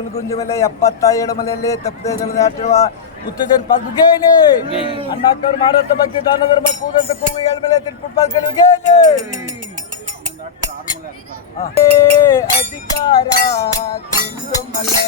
ಗುಲ್ಗುಂಜಿ ಮೇಲೆ ಎಪ್ಪತ್ತ ಏಳು ಮಲೆಯಲ್ಲಿ ತಪ್ಪದೆ ನಡೆದಾಟಿರುವ ಉತ್ತೇಜನ ಪಲ್ಗೇನೆ ಅಣ್ಣಕ್ಕವ್ರು ಮಾರಾಟ ಬಗ್ಗೆ ದಾನ ಧರ್ಮ ಕೂದಂತ ಕೂಗು ಏಳು ಮೇಲೆ ತಿರುಪು ಪಲ್ಗೇನೆ ಅಧಿಕಾರ, ಕುಂದು ಮಲೆ